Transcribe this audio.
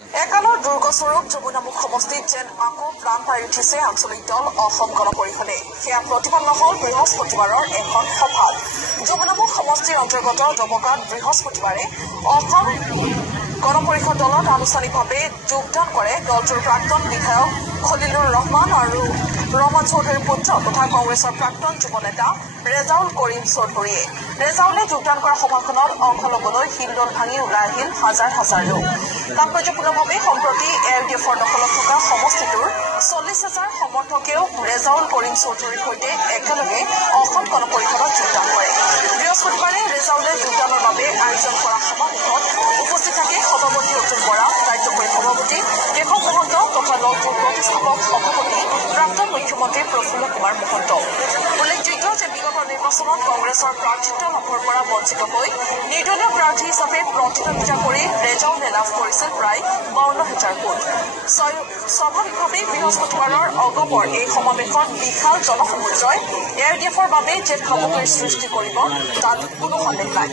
একালৰ দুৰ্গস্বৰূপ যমুনামুখ সমষ্টিত যেন আকৌ প্ৰাণ পাই উঠিছে আঞ্চলিক দল অসম গণ পৰিষদে। সেয়া প্ৰতিপন্ন হ'ল বৃহস্পতিবাৰৰ এখন সভাত। যমুনামুখ সমষ্টিৰ অন্তৰ্গত ডমকাত বৃহস্পতিবাৰে অসম গণ পৰিষদ দলত আনুষ্ঠানিকভাৱে যোগদান কৰে দলটোৰ প্ৰাক্তন বিধায়ক খলিলুৰ ৰহমান আৰু ৰহমান চৌধুৰীৰ পুত্ৰ তথা কংগ্ৰেছৰ প্ৰাক্তন যুৱ নেতা ৰেজাউল কৰিম চৌধুৰীয়ে। ৰেজাউলে যোগদান কৰা সভাখনত অংশ ল'বলৈ হিন্দোল ভাঙি ওলাই আহিল হাজাৰ হাজাৰ লোক। তাৎপৰ্যপূৰ্ণভাৱে সম্প্ৰতি এআইডিএফৰ দখলত থকা সমষ্টিটোৰ 40,000 সমৰ্থকেও ৰেজাউল কৰিম চৌধুৰীৰ সৈতে একেলগে অসম গণ পৰিষদত যোগদান কৰে। বৃহস্পতিবাৰে ৰেজাউলে যোগদানৰ বাবে আয়োজন কৰা সমাৱেশত উপস্থিত থাকে সভাপতি অতুল বৰা, কাৰ্যকৰী সভাপতি কেশৱ মহন্ত তথা দলটোৰ প্ৰতিষ্ঠাপক সভাপতি প্ৰাক্তন মুখ্যমন্ত্ৰী প্ৰফুল্ল কুমাৰ মহন্ত। উল্লেখযোগ্য যে বিগত নিৰ্বাচনত কংগ্ৰেছৰ প্ৰাৰ্থিত্ব লাভৰ পৰা বঞ্চিত হৈ নিৰ্দলীয় প্ৰাৰ্থী হিচাপে প্ৰতিদ্বন্দ্বিতা কৰি ৰেজাউলে লাভ কৰিছিল প্ৰায় 52,000 ভোট। স্বাভাৱিকভাৱেই বৃহস্পতিবাৰৰ অগপৰ এই সমাৱেশত বিশাল জনসমুদ্ৰই এআইডিএফৰ বাবে যে ভাবুকিৰ সৃষ্টি কৰিব তাত কোনো সন্দেহ নাই।